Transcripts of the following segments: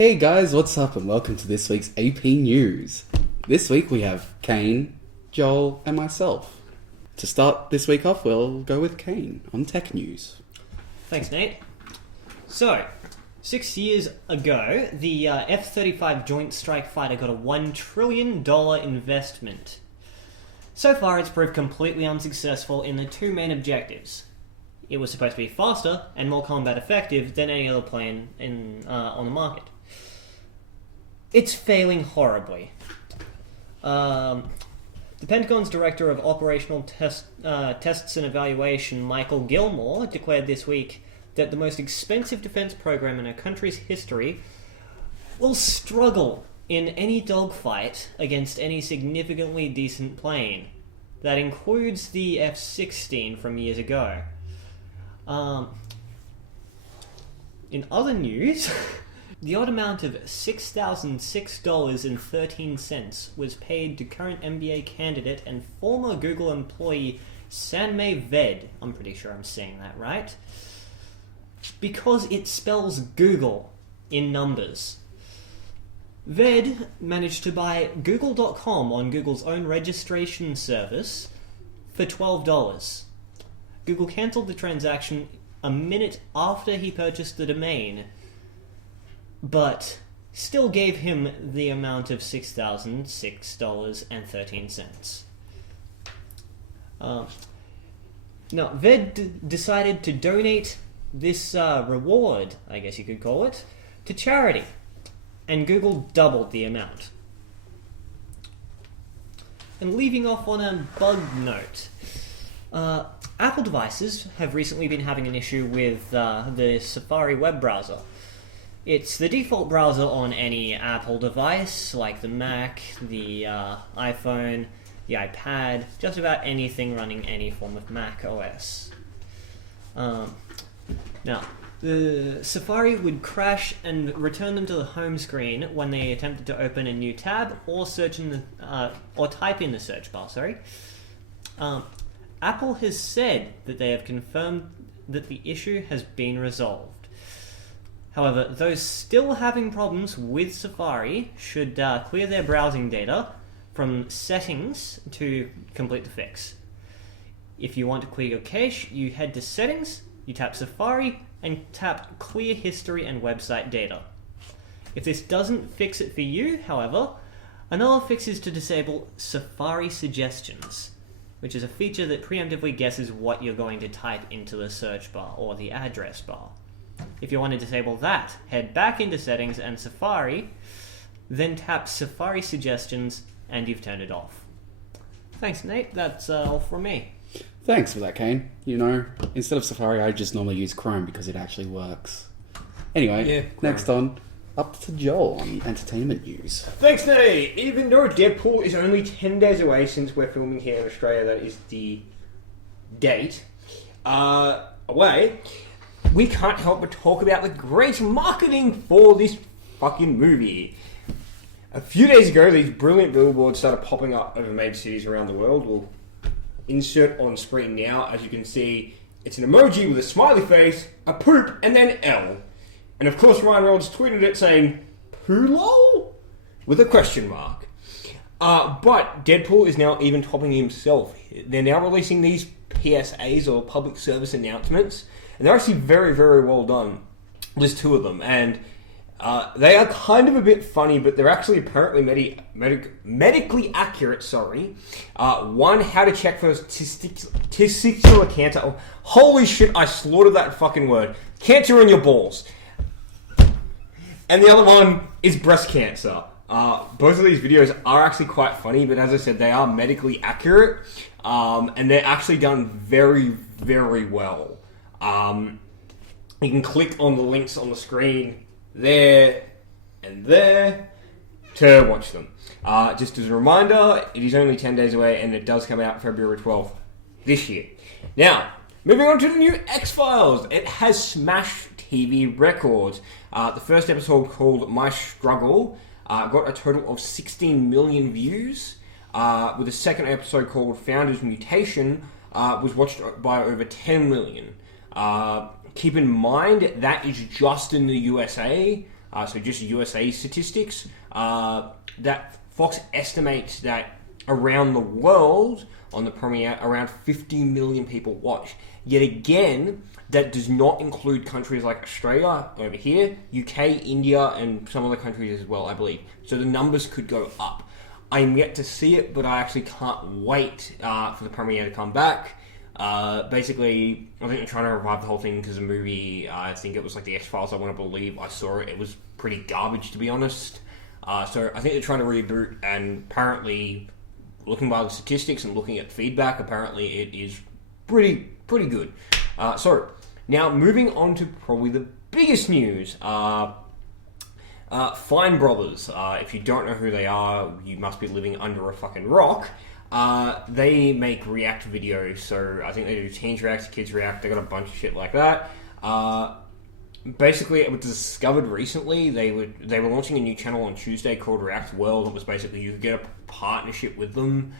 Hey guys, what's up and welcome to this week's AP News. This week we have Kane, Joel and myself. To start this week off, we'll go with Kane on tech news. Thanks, Nate. So, 6 years ago, the F35 Joint Strike Fighter got a $1 trillion investment. So far, it's proved completely unsuccessful in the two main objectives. It was supposed to be faster and more combat effective than any other plane on the market. It's failing horribly. The Pentagon's Director of Operational Tests and Evaluation, Michael Gilmore, declared this week that the most expensive defense program in our country's history will struggle in any dogfight against any significantly decent plane. That includes the F-16 from years ago. In other news, the odd amount of $6,006.13 was paid to current MBA candidate and former Google employee Sanmay Ved, I'm pretty sure I'm saying that right, because it spells Google in numbers. Ved managed to buy Google.com on Google's own registration service for $12. Google cancelled the transaction a minute after he purchased the domain, but still gave him the amount of $6,006.13. Now, Ved decided to donate this reward, I guess you could call it, to charity, and Google doubled the amount. And leaving off on a bug note, Apple devices have recently been having an issue with the Safari web browser. It's the default browser on any Apple device, like the Mac, the iPhone, the iPad, just about anything running any form of Mac OS. Now, the Safari would crash and return them to the home screen when they attempted to open a new tab or search in the or type in the search bar. Apple has said that they have confirmed that the issue has been resolved. However, those still having problems with Safari should clear their browsing data from settings to complete the fix. If you want to clear your cache, you head to settings, you tap Safari, and tap clear history and website data. If this doesn't fix it for you, however, another fix is to disable Safari suggestions, which is a feature that preemptively guesses what you're going to type into the search bar or the address bar. If you want to disable that, head back into settings and Safari, then tap Safari suggestions and you've turned it off. Thanks, Nate. That's all from me. Thanks for that, Kane. You know, instead of Safari, I just normally use Chrome because it actually works. Anyway, next on, up to Joel on entertainment news. Thanks, Nate. Even though Deadpool is only 10 days away since we're filming here in Australia, that is the date, away, we can't help but talk about the great marketing for this fucking movie. A few days ago, these brilliant billboards started popping up over major cities around the world. We'll insert on screen now. As you can see, it's an emoji with a smiley face, a poop, and then L. And of course, Ryan Reynolds tweeted it saying, "Poo lol?" with a question mark. But Deadpool is now even topping himself. They're now releasing these PSAs, or public service announcements, and they're actually very, very well done. There's two of them, and they are kind of a bit funny, but they're actually apparently medically accurate, One, how to check for testicular cancer. Oh, holy shit, I slaughtered that fucking word. Cancer in your balls. And the other one is breast cancer. Both of these videos are actually quite funny, but as I said, they are medically accurate, and they're actually done very, very well. You can click on the links on the screen there and there to watch them. Just as a reminder, it is only 10 days away, and it does come out February 12th this year. Now, moving on to the new X-Files. It has smashed TV records. The first episode, called My Struggle, got a total of 16 million views, with the second episode, called Founder's Mutation, was watched by over 10 million. Keep in mind, that is just in the USA. so just USA statistics, that Fox estimates that around the world on the premiere, around 50 million people watch. Yet again, that does not include countries like Australia over here, UK, India, and some other countries as well, I believe. So the numbers could go up. I'm yet to see it, but I actually can't wait for the premiere to come back. Basically, I think they're trying to revive the whole thing because the movie, I think it was like the X-Files, I want to believe. I saw it. It was pretty garbage, to be honest. So I think they're trying to reboot, and apparently, looking by the statistics and looking at feedback, apparently it is pretty good. So, now moving on to probably the biggest news. Fine Brothers. If you don't know who they are, you must be living under a fucking rock. They make React videos, so I think they do Teens React, Kids React, they got a bunch of shit like that. Basically, it was discovered recently. They were launching a new channel on Tuesday called React World. It was basically you could get a partnership with them.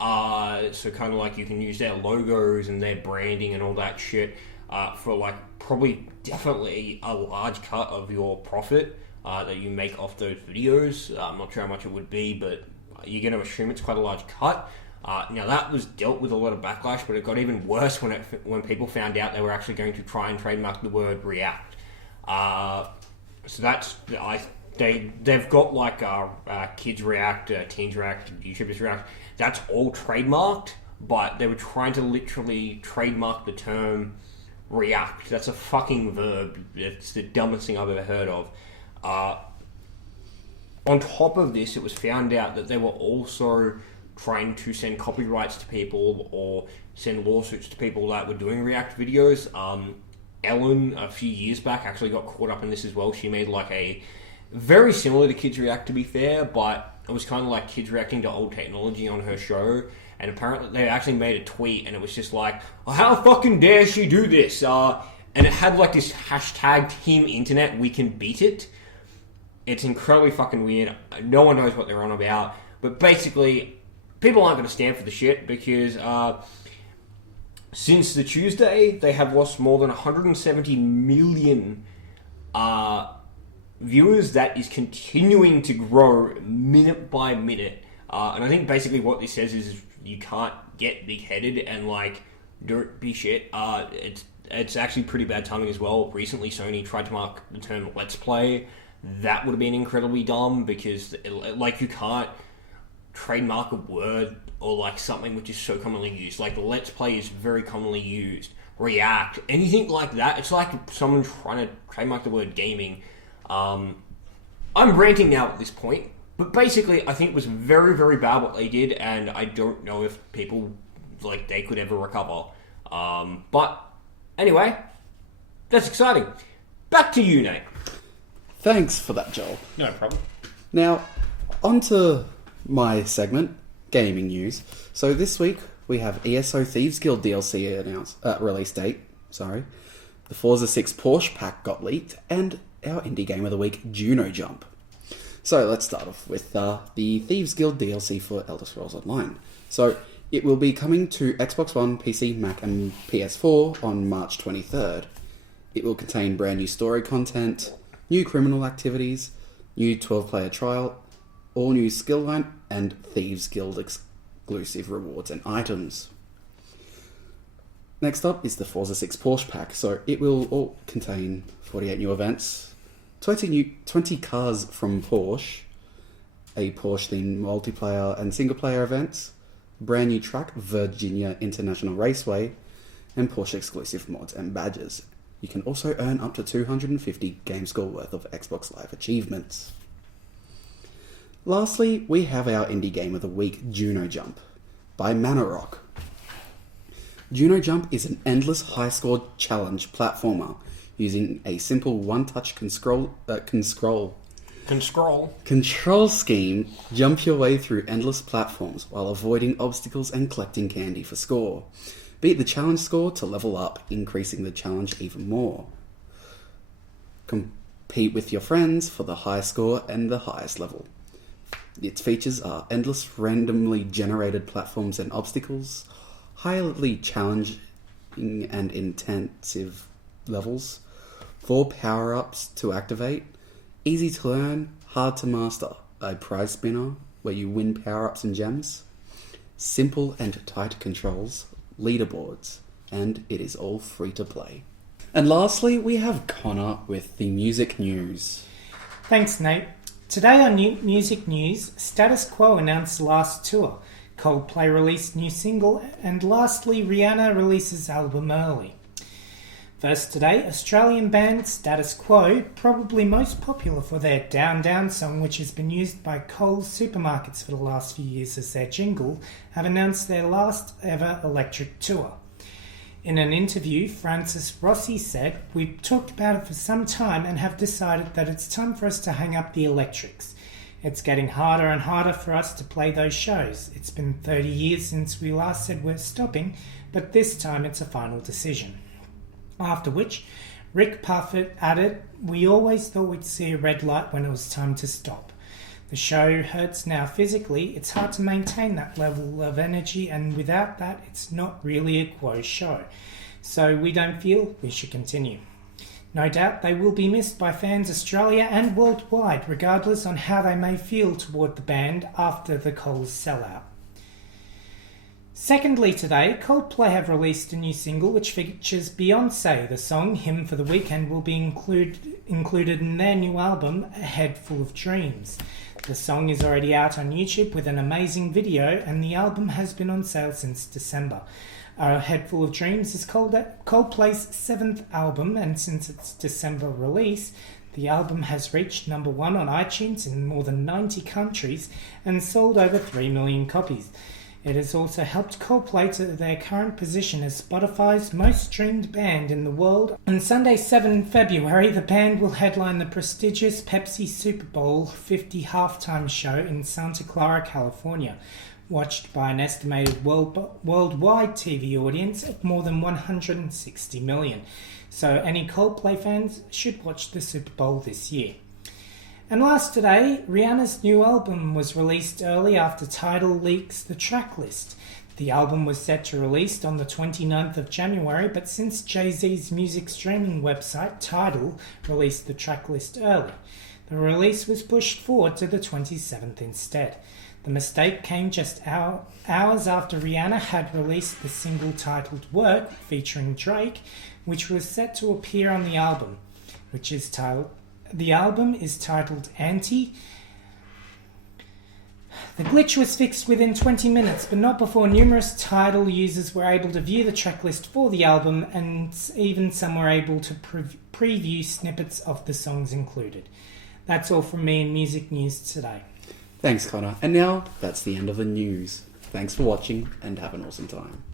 So kind of like you can use their logos and their branding and all that shit for like probably definitely a large cut of your profit that you make off those videos. I'm not sure how much it would be, but you're going to assume it's quite a large cut. Now that was dealt with a lot of backlash, but it got even worse when people found out they were actually going to try and trademark the word React. So that's they've got like Kids React, Teens React, YouTubers React. That's all trademarked, but they were trying to literally trademark the term React. That's a fucking verb. It's the dumbest thing I've ever heard of. On top of this, it was found out that they were also trying to send copyrights to people or send lawsuits to people that were doing React videos. Ellen, a few years back, actually got caught up in this as well. She made like a very similar to Kids React, to be fair, but it was kind of like kids reacting to old technology on her show. And apparently they actually made a tweet, and it was just like, oh, how fucking dare she do this? And it had like this hashtag Team Internet, we can beat it. It's incredibly fucking weird. No one knows what they're on about. But basically, people aren't going to stand for the shit because since the Tuesday, they have lost more than 170 million viewers. That is continuing to grow minute by minute. And I think basically what this says is you can't get big-headed and like don't be shit. It's actually pretty bad timing as well. Recently, Sony tried to mark the term Let's Play. That would have been incredibly dumb because like you can't trademark a word or like something which is so commonly used. Like Let's Play is very commonly used. React, anything like that. It's like someone trying to trademark the word gaming. I'm ranting now at this point, but basically I think it was very, very bad what they did, and I don't know if people like they could ever recover. But anyway, that's exciting. Back to you, Nate. Thanks for that, Joel. No problem. Now, on to my segment, gaming news. So this week we have ESO Thieves Guild DLC announced release date. Sorry, the Forza 6 Porsche pack got leaked, and our indie game of the week, Juno Jump. So let's start off with the Thieves Guild DLC for Elder Scrolls Online. So it will be coming to Xbox One, PC, Mac, and PS4 on March 23rd. It will contain brand new story content, new criminal activities, new 12-player trial, all new skill line, and Thieves Guild exclusive rewards and items. Next up is the Forza 6 Porsche pack. So it will all contain 48 new events, 20 cars from Porsche, a Porsche-themed multiplayer and single-player events, brand new track, Virginia International Raceway, and Porsche exclusive mods and badges. You can also earn up to 250 game score worth of Xbox Live achievements. Lastly, we have our indie game of the week, Juno Jump, by Manorock. Juno Jump is an endless high-score challenge platformer using a simple one-touch control scheme. Jump your way through endless platforms while avoiding obstacles and collecting candy for score. Beat the challenge score to level up, increasing the challenge even more. Compete with your friends for the highest score and the highest level. Its features are endless randomly generated platforms and obstacles, highly challenging and intensive levels, 4 power-ups to activate, Easy to learn, hard to master. A prize spinner where you win power-ups and gems. Simple and tight controls, leaderboards, and it is all free to play. And lastly, we have Connor with the music news. Thanks, Nate. Today on Music News, Status Quo announced last tour, Coldplay released new single, and lastly, Rihanna releases album early. First today, Australian band Status Quo, probably most popular for their Down Down song, which has been used by Coles supermarkets for the last few years as their jingle, have announced their last ever electric tour. In an interview, Francis Rossi said, "We've talked about it for some time and have decided that it's time for us to hang up the electrics. It's getting harder and harder for us to play those shows. It's been 30 years since we last said we're stopping, but this time it's a final decision." After which, Rick Parfitt added, "We always thought we'd see a red light when it was time to stop. The show hurts now physically. It's hard to maintain that level of energy, and without that, it's not really a Quo show. So we don't feel we should continue. No doubt they will be missed by fans Australia and worldwide, regardless on how they may feel toward the band after the Coles sellout." Secondly today, Coldplay have released a new single which features Beyoncé. The song, Hymn for the Weekend, will be included in their new album, A Head Full of Dreams. The song is already out on YouTube with an amazing video, and the album has been on sale since December. A Head Full of Dreams is Coldplay's 7th album, and since its December release, the album has reached number 1 on iTunes in more than 90 countries and sold over 3 million copies. It has also helped Coldplay to their current position as Spotify's most streamed band in the world. On Sunday, 7 February, the band will headline the prestigious Pepsi Super Bowl 50 halftime show in Santa Clara, California, watched by an estimated worldwide TV audience of more than 160 million. So any Coldplay fans should watch the Super Bowl this year. And last today, Rihanna's new album was released early after Tidal leaks the track list. The album was set to release on the 29th of January, but since Jay-Z's music streaming website, Tidal, released the track list early, the release was pushed forward to the 27th instead. The mistake came just hours after Rihanna had released the single titled Work, featuring Drake, which was set to appear on the album, which is titled... The album is titled Anti. The glitch was fixed within 20 minutes, but not before numerous Tidal users were able to view the tracklist for the album, and even some were able to preview snippets of the songs included. That's all from me in Music News today. Thanks, Connor. And now, that's the end of the news. Thanks for watching, and have an awesome time.